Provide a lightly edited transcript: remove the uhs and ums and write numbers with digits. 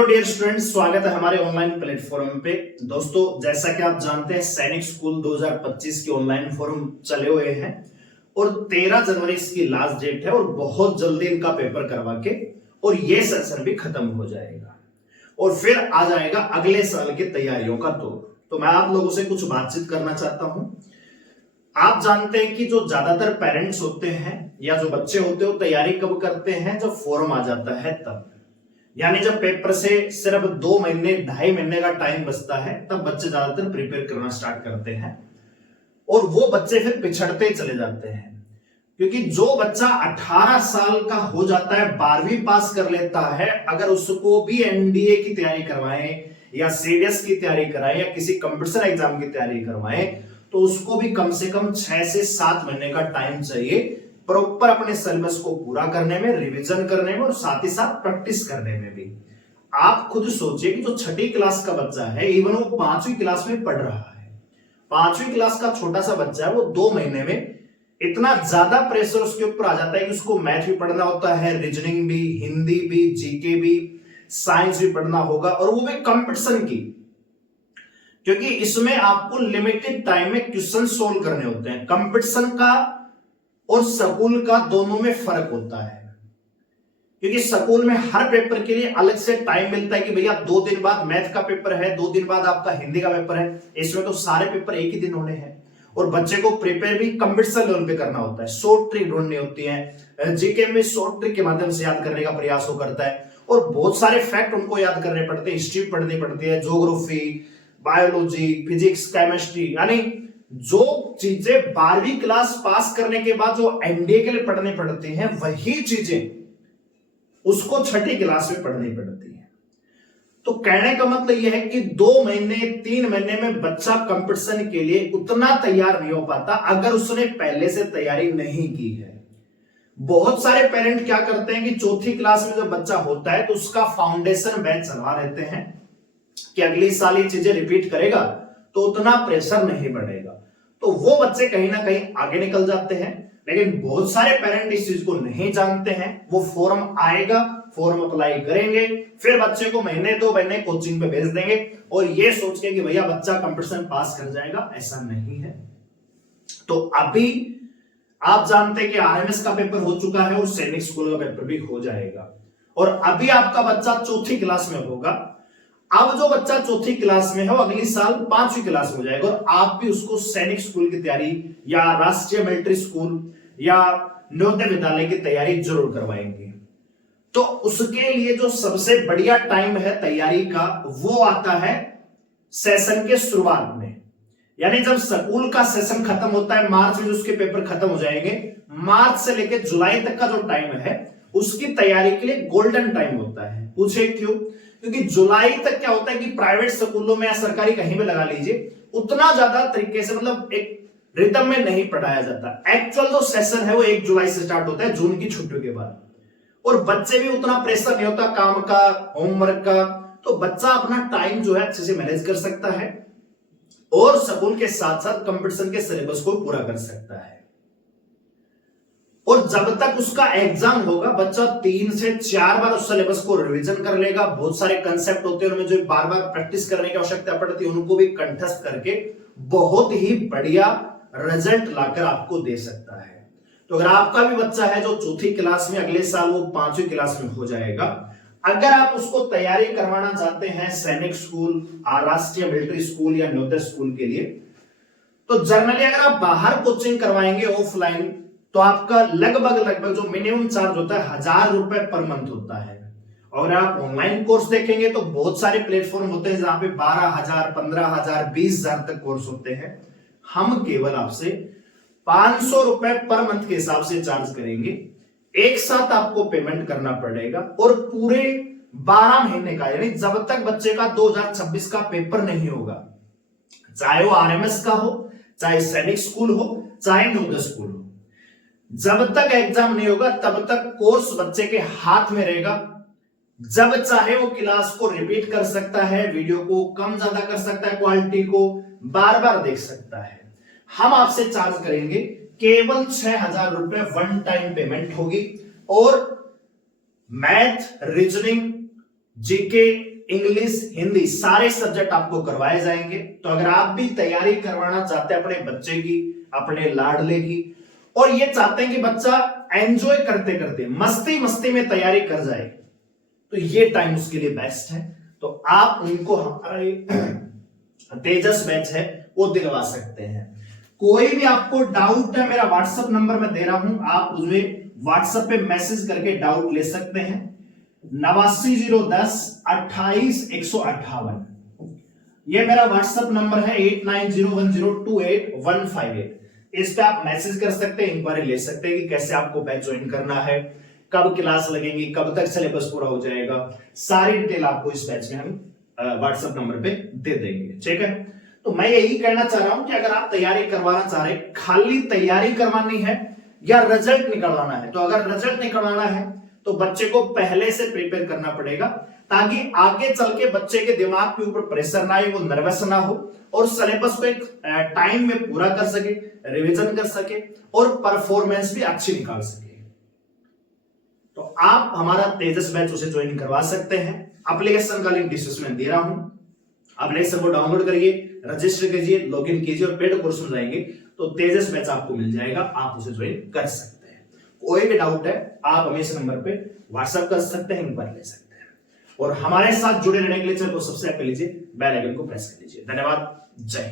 Hello dear students, स्वागत है हमारे ऑनलाइन प्लेटफॉर्म पे। दोस्तों, जैसा कि आप जानते हैं सैनिक स्कूल 2025 के ऑनलाइन फॉर्म चले हुए हैं और 13 जनवरी इसकी लास्ट डेट है और बहुत जल्दी इनका पेपर करवा के और ये सेशन भी खत्म हो जाएगा और फिर आ जाएगा अगले साल की तैयारियों का दौर। तो मैं आप लोगों से कुछ बातचीत करना चाहता हूं। आप जानते हैं कि जो ज्यादातर पेरेंट्स होते हैं या जो बच्चे होते हैं वो तैयारी कब करते हैं? जब फॉर्म आ जाता है तब, यानी जब पेपर से सिर्फ 2 महीने 2.5 महीने का टाइम बचता है तब बच्चे ज्यादातर प्रिपेयर करना स्टार्ट करते हैं और वो बच्चे फिर पिछड़ते चले जाते हैं। क्योंकि जो बच्चा 18 साल का हो जाता है, 12वीं पास कर लेता है, अगर उसको भी एनडीए की तैयारी करवाएं या सीडीएस की तैयारी कराएं या किसी कंपटीशन एग्जाम की तैयारी करवाएं तो उसको भी कम से कम 6 से 7 महीने का टाइम चाहिए प्रॉपर अपने सिलेबस को पूरा करने में, रिवीजन करने में और साथ ही साथ प्रैक्टिस करने में भी। आप खुद सोचिए कि जो 6ठी क्लास का बच्चा है, इवन वो 5वीं क्लास में पढ़ रहा है, 5वीं क्लास का छोटा सा बच्चा है, वो 2 महीने में इतना ज्यादा प्रेशर उसके ऊपर आ जाता है कि उसको मैथ भी पढ़ना होता है, रीजनिंग भी, हिंदी भी, जीके भी, साइंस भी पढ़ना होगा और वो भी कंपटीशन की, क्योंकि इसमें आपको लिमिटेड टाइम में क्वेश्चन सोल्व करने होते हैं। कंपटीशन का और स्कूल का दोनों में फर्क होता है, क्योंकि स्कूल में हर पेपर के लिए अलग से टाइम मिलता है कि भैया 2 दिन बाद मैथ का पेपर है, 2 दिन बाद आपका हिंदी का पेपर है। इसमें तो सारे पेपर एक ही दिन होने हैं और बच्चे को प्रिपेयर भी कंपटीशन लेवल पे करना होता है। शॉर्ट ट्रिक ढूंढनी होती है, जीके में शॉर्ट ट्रिक के माध्यम से याद करने का प्रयास वो करता है और बहुत सारे फैक्ट उनको याद करने पड़ते हैं, हिस्ट्री पढ़नी पड़ती है, ज्योग्राफी, बायोलॉजी, फिजिक्स, केमिस्ट्री, यानी जो चीजें 12वीं क्लास पास करने के बाद जो एनडीए के लिए पढ़नी पड़ती हैं वही चीजें उसको 6ठी क्लास में पढ़नी पड़ती है। तो कहने का मतलब यह है कि 2 महीने 3 महीने में बच्चा कंपटीशन के लिए उतना तैयार नहीं हो पाता अगर उसने पहले से तैयारी नहीं की है। बहुत सारे पेरेंट क्या करते हैं कि 4थी क्लास में जब बच्चा होता है तो उसका फाउंडेशन बैच चलवा रहते हैं कि अगली साल ये चीजें रिपीट करेगा तो उतना प्रेशर नहीं बढ़ेगा, तो वो बच्चे कहीं ना कहीं आगे निकल जाते हैं। लेकिन बहुत सारे पेरेंट इस चीज को नहीं जानते हैं। वो फॉर्म आएगा, फॉर्म अप्लाई करेंगे, फिर बच्चे को महीने 2 महीने कोचिंग पे भेज देंगे और ये सोच के कि भैया बच्चा कंपटीशन पास कर जाएगा, ऐसा नहीं है। तो अभी आप जानते हैं कि आरएमएस का पेपर हो चुका है और सैनिक स्कूल का पेपर भी हो जाएगा और अभी आपका बच्चा 4थी क्लास में होगा। अब जो बच्चा 4थी क्लास में है वो अगली साल 5वीं क्लास में हो जाएगा और आप भी उसको सैनिक स्कूल की तैयारी या राष्ट्रीय मिलिट्री स्कूल या नवोदय विद्यालय की तैयारी जरूर करवाएंगे। तो उसके लिए जो सबसे बढ़िया टाइम है तैयारी का वो आता है सेशन के शुरुआत में, यानी जब स्कूल का सेशन खत्म होता है मार्च में, जो उसके पेपर खत्म हो जाएंगे, मार्च से लेकर जुलाई तक का जो टाइम है उसकी तैयारी के लिए गोल्डन टाइम होता है। पूछे क्यों? क्योंकि जुलाई तक क्या होता है कि प्राइवेट स्कूलों में या सरकारी कहीं भी लगा लीजिए, उतना ज्यादा तरीके से मतलब एक रिदम में नहीं पढ़ाया जाता। एक्चुअल जो सेशन है वो 1 जुलाई से स्टार्ट होता है, जून की छुट्टियों के बाद, और बच्चे भी उतना प्रेशर नहीं होता काम का, होमवर्क का, तो बच्चा अपना टाइम जो है अच्छे से मैनेज कर सकता है और स्कूल के साथ साथ कंपटीशन के सिलेबस को पूरा कर सकता है। और जब तक उसका एग्जाम होगा बच्चा 3 से 4 बार उस सिलेबस को रिवीजन कर लेगा। बहुत सारे कंसेप्ट होते हैं उनमें जो बार बार प्रैक्टिस करने की आवश्यकता पड़ती है, उनको भी कंठस्थ करके बहुत ही बढ़िया रिजल्ट लाकर आपको दे सकता है। तो अगर आपका भी बच्चा है जो 4थी क्लास में, अगले साल वो 5वीं क्लास में हो जाएगा, अगर आप उसको तैयारी करवाना चाहते हैं सैनिक स्कूल, राष्ट्रीय मिलिट्री स्कूल या नवोदय स्कूल के लिए, तो जनरली अगर आप बाहर कोचिंग करवाएंगे ऑफलाइन तो आपका लगभग जो मिनिमम चार्ज होता है 1000 रुपए पर मंथ होता है। और आप ऑनलाइन कोर्स देखेंगे तो बहुत सारे प्लेटफॉर्म होते हैं जहां पे 12,000, 15,000, 20,000 तक कोर्स होते हैं। हम केवल आपसे 500 रुपए पर मंथ के हिसाब से चार्ज करेंगे। एक साथ आपको पेमेंट करना पड़ेगा और पूरे 12 महीने का, यानी जब तक बच्चे का 2026 का पेपर नहीं होगा, चाहे वो आरएमएस का हो, चाहे सैनिक स्कूल हो, चाहे नवोदय स्कूल हो, जब तक एग्जाम नहीं होगा तब तक कोर्स बच्चे के हाथ में रहेगा। जब चाहे वो क्लास को रिपीट कर सकता है, वीडियो को कम ज्यादा कर सकता है, क्वालिटी को बार बार देख सकता है। हम आपसे चार्ज करेंगे केवल 6,000 रुपए, वन टाइम पेमेंट होगी और math, reasoning, GK, English, Hindi सारे सब्जेक्ट आपको करवाए जाएंगे। तो अगर आप भी तैयारी करवाना चाहते हैं अपने बच्चे की, अपने लाडले की, और ये चाहते हैं कि बच्चा एंजॉय करते करते मस्ती मस्ती में तैयारी कर जाए, तो ये टाइम उसके लिए बेस्ट है। तो आप उनको हमारा तेजस बैच है वो दिलवा सकते हैं। कोई भी आपको डाउट है, मेरा व्हाट्सएप नंबर मैं दे रहा हूं, आप उसमें व्हाट्सएप पे मैसेज करके डाउट ले सकते हैं। 8901102858 ये मेरा व्हाट्सएप नंबर है। 8901028158 इस पे आप मैसेज कर सकते हैं, इंक्वायरी ले सकते हैं कि कैसे आपको बैच ज्वाइन करना है, कब क्लास लगेंगी, कब तक सिलेबस पूरा हो जाएगा, सारी डिटेल आपको इस बैच में हम व्हाट्सएप नंबर पे दे देंगे। ठीक है, तो मैं यही कहना चाह रहा हूं कि अगर आप तैयारी करवाना चाह रहे, खाली तैयारी करवानी है या रिजल्ट निकलवाना है, तो अगर रिजल्ट निकलवाना है तो बच्चे को पहले से प्रिपेयर करना पड़ेगा, ताकि आगे चल के बच्चे के दिमाग के ऊपर प्रेशर ना आए, वो नर्वस ना हो और सिलेबस को एक टाइम में पूरा कर सके, रिवीजन कर सके और परफॉर्मेंस भी अच्छी निकाल सके। तो आप हमारा तेजस बैच उसे ज्वाइन करवा सकते हैं। एप्लीकेशन का लिंक डिस्क्रिप्शन में दे रहा हूं, एप्लीकेशन को डाउनलोड करिए, रजिस्टर कीजिए, लॉगिन कीजिए और पेड कोर्स में जाएंगे तो तेजस बैच आपको मिल जाएगा, आप उसे ज्वाइन कर सकते हैं। कोई भी डाउट है आप हमें इस नंबर पे व्हाट्सएप कर सकते हैं, इंक्वायरी ले सकते हैं। और हमारे साथ जुड़े रहने के लिए चैनल को सब्सक्राइब कर लीजिए, बेल आइकन को प्रेस कर लीजिए। धन्यवाद, जय हिंद।